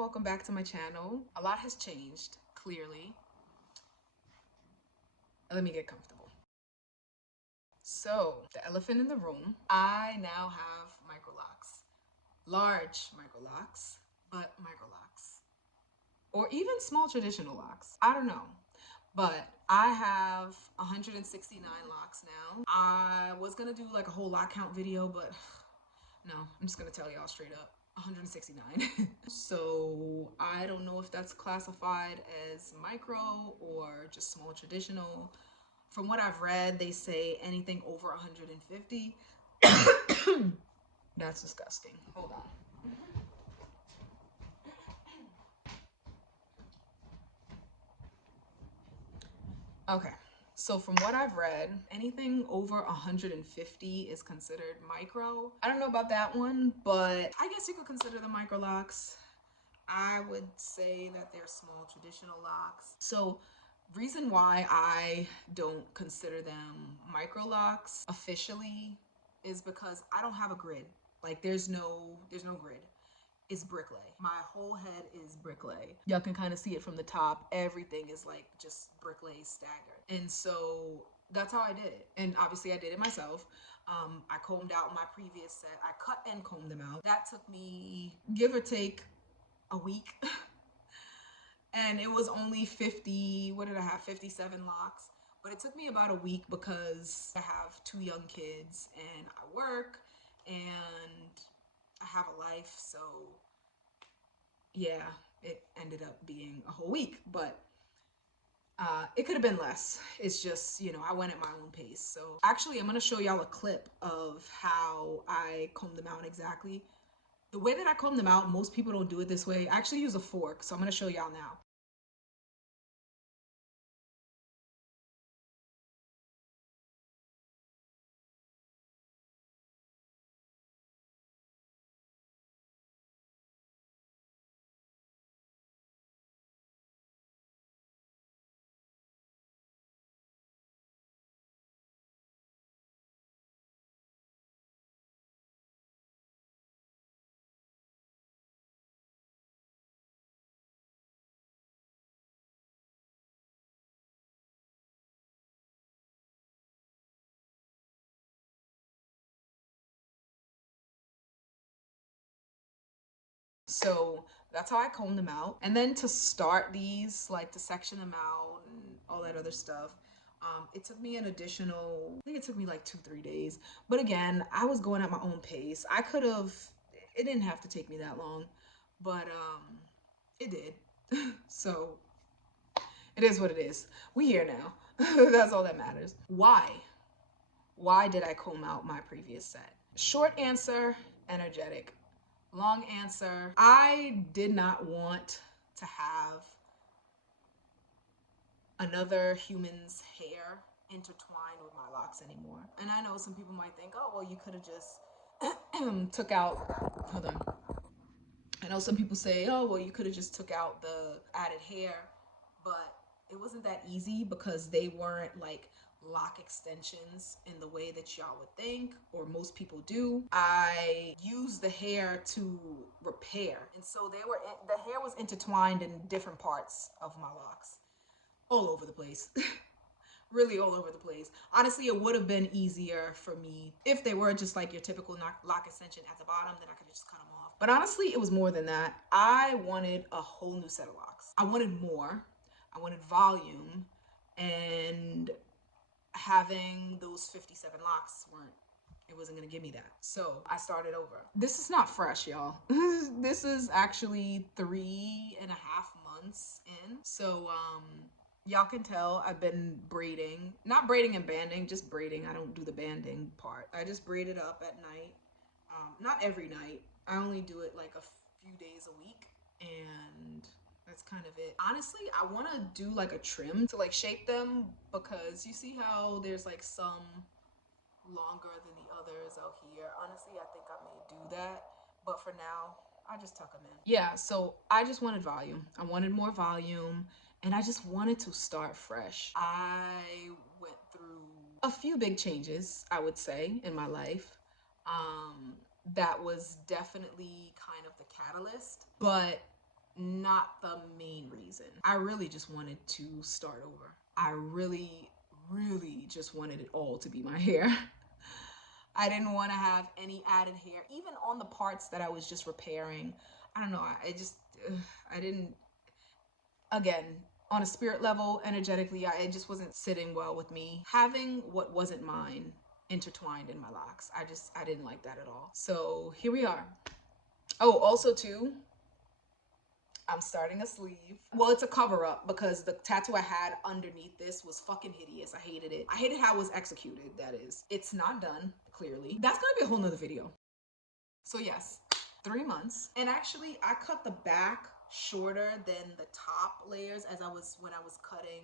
welcome back to my channel. A lot has changed, clearly. Let me get comfortable. So, the elephant in the room, I now have micro locks. Large micro locks, but micro locks. Or even small traditional locks. I don't know. But I have 169 locks now. I was gonna do like a whole lock count video, but no, I'm just gonna tell y'all straight up. 169. So I don't know if that's classified as micro or just small traditional. From what I've read, they say anything over 150. That's disgusting. Hold on. Okay, so from what I've read, anything over 150 is considered micro. I don't know about that one, but I guess you could consider them micro locks. I would say that they're small traditional locks. So reason why I don't consider them micro locks officially is because I don't have a grid. Like there's no grid. It's brick lay. My whole head is brick lay. Y'all can kind of see it from the top. Everything is like just brick lay staggered. And so that's how I did it. And obviously I did it myself. I combed out my previous set. I cut and combed them out. That took me, give or take, a week. And it was only 50, what did I have? 57 locks. But it took me about a week because I have 2 young kids and I work and I have a life. So yeah, it ended up being a whole week, but it could have been less. It's just, you know, I went at my own pace. So actually I'm gonna show y'all a clip of how I combed them out exactly. The way that I comb them out, most people don't do it this way. I actually use a fork, so I'm gonna show y'all now. So that's how I comb them out. And then to start these, like to section them out and all that other stuff, it took me an additional, I think it took me like 2-3 days. But again, I was going at my own pace. I could have, it didn't have to take me that long, but it did. So it is what it is. We here now. That's all that matters. Why? Why did I comb out my previous set? Short answer, energetic. Long answer, I did not want to have another human's hair intertwined with my locks anymore. And I know some people might think, oh, well, you could have just took out, hold on. I know some people say, oh, well, you could have just took out the added hair, but it wasn't that easy because they weren't like lock extensions in the way that y'all would think or most people do. I used the hair to repair, and so the hair was intertwined in different parts of my locks, all over the place. Really all over the place. Honestly, it would have been easier for me if they were just like your typical lock extension at the bottom, then I could have just cut them off. But honestly, it was more than that. I wanted a whole new set of locks. I wanted more. I wanted volume, and having those 57 locks it wasn't gonna give me that. So I started over. This is not fresh, y'all. This is actually 3.5 months in. So y'all can tell I've been braiding, not braiding and banding, just braiding. I don't do the banding part. I just braid it up at night. Not every night. I only do it like a few days a week, and that's kind of it. Honestly, I want to do like a trim to like shape them, because you see how there's like some longer than the others out here. Honestly, I think I may do that, but for now I just tuck them in. Yeah, so I just wanted volume. I wanted more volume, and I just wanted to start fresh. I went through a few big changes, I would say, in my life. That was definitely kind of the catalyst, but not the main reason. I really just wanted to start over. I really, really just wanted it all to be my hair. I didn't want to have any added hair, even on the parts that I was just repairing. I don't know. I just, I didn't, again, on a spirit level, energetically, it just wasn't sitting well with me. Having what wasn't mine intertwined in my locks. I didn't like that at all. So here we are. Oh, also too, I'm starting a sleeve. Well, it's a cover up because the tattoo I had underneath this was fucking hideous. I hated it. I hated how it was executed, that is. It's not done, clearly. That's gonna be a whole nother video. So yes, 3 months. And actually I cut the back shorter than the top layers as when I was cutting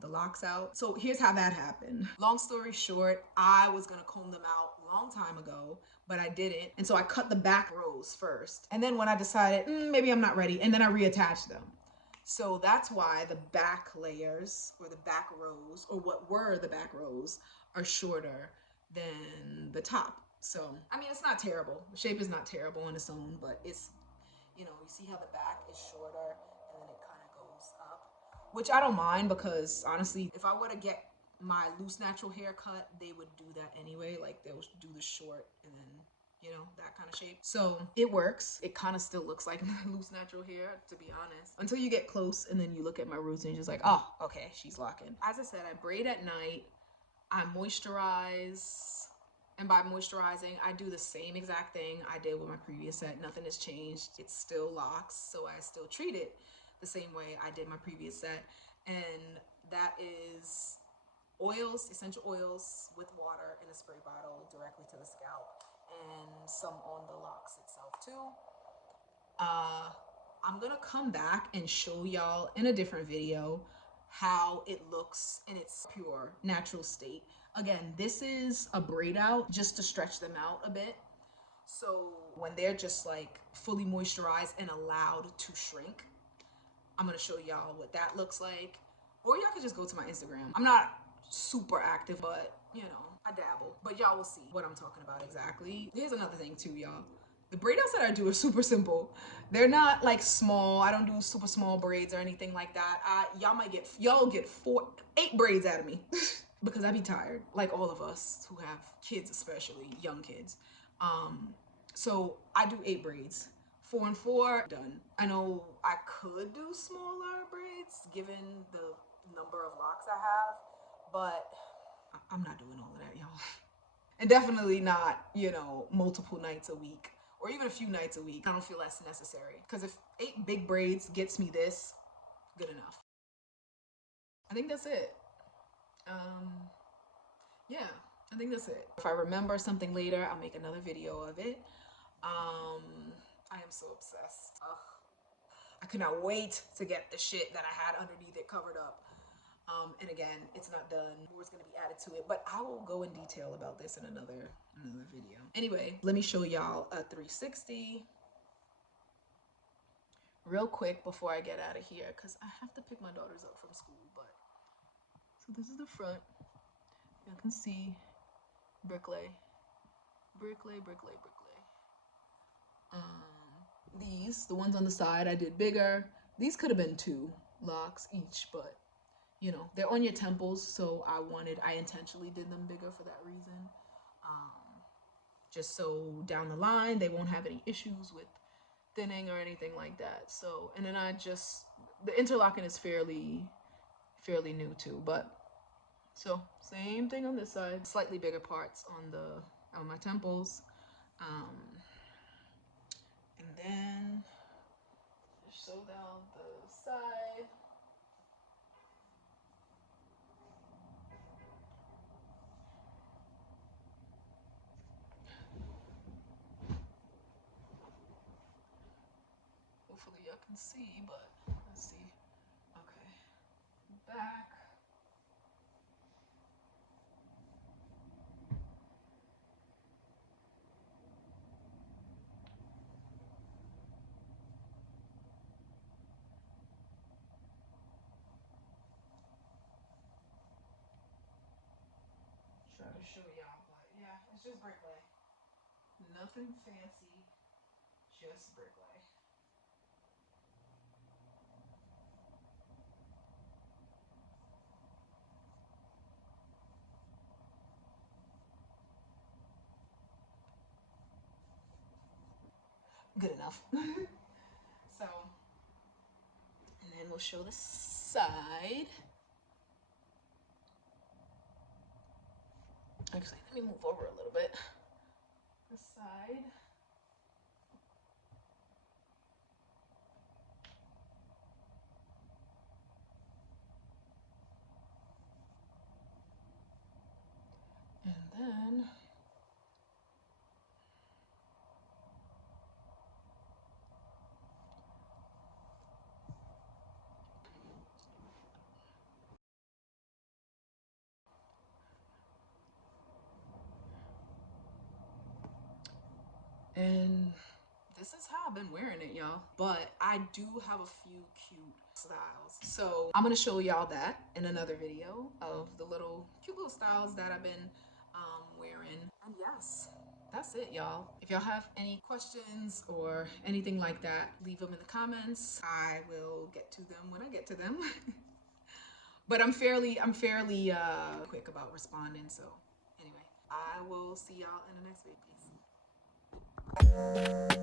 the locks out. So here's how that happened. Long story short, I was gonna comb them out a long time ago, but I didn't. And so I cut the back rows first. And then when I decided, maybe I'm not ready, and then I reattached them. So that's why the back layers or the back rows, or what were the back rows, are shorter than the top. So, I mean, it's not terrible. The shape is not terrible on its own, but it's, you see how the back is shorter and then it kind of goes up, which I don't mind because honestly, if I were to get my loose natural haircut, they would do that anyway. Like they'll do the short and then, that kind of shape. So it works. It kind of still looks like loose natural hair, to be honest, until you get close and then you look at my roots and you're just like, oh, okay, she's locking. As I said, I braid at night. I moisturize. And by moisturizing, I do the same exact thing I did with my previous set. Nothing has changed. It's still locks, so I still treat it the same way I did my previous set. And that is oils, essential oils with water in a spray bottle directly to the scalp, and some on the locks itself too. I'm gonna come back and show y'all in a different video how it looks in its pure natural state. Again, this is a braid out just to stretch them out a bit. So when they're just like fully moisturized and allowed to shrink, I'm gonna show y'all what that looks like. Or y'all can just go to my Instagram. I'm not super active, but I dabble. But y'all will see what I'm talking about exactly. Here's another thing too, y'all. The braid outs that I do are super simple. They're not like small. I don't do super small braids or anything like that. Y'all get 8 braids out of me because I be tired, like all of us who have kids, especially young kids. So I do 8 braids. 4 and 4 done. I know I could do smaller braids given the number of locks I have, but I'm not doing all of that, y'all. And definitely not, multiple nights a week or even a few nights a week. I don't feel that's necessary because if 8 big braids gets me this, good enough. I think that's it. Yeah, I think that's it. If I remember something later, I'll make another video of it. I am so obsessed. Ugh. I could not wait to get the shit that I had underneath it covered up. And again, it's not done. More is gonna be added to it, but I will go in detail about this in another video. Anyway, let me show y'all a 360 real quick before I get out of here, because I have to pick my daughters up from school. But so this is the front. You can see brick lay. These, the ones on the side, I did bigger. These could have been 2 locks each, but they're on your temples, so I intentionally did them bigger for that reason. Just so down the line they won't have any issues with thinning or anything like that. So, and then the interlocking is fairly new too, but so same thing on this side, slightly bigger parts on my temples. And then just sew down the side. Hopefully y'all can see, but let's see. Okay, back. Try to show y'all, but yeah, it's just bricklay. Nothing fancy, just bricklay. good enough. So, and then we'll show the side. Actually, let me move over a little bit. The side. And then and this is how I've been wearing it, y'all. But I do have a few cute styles. So I'm gonna show y'all that in another video of the little cute little styles that I've been wearing. And yes, that's it, y'all. If y'all have any questions or anything like that, leave them in the comments. I will get to them when I get to them. But I'm fairly quick about responding. So anyway, I will see y'all in the next video. Peace.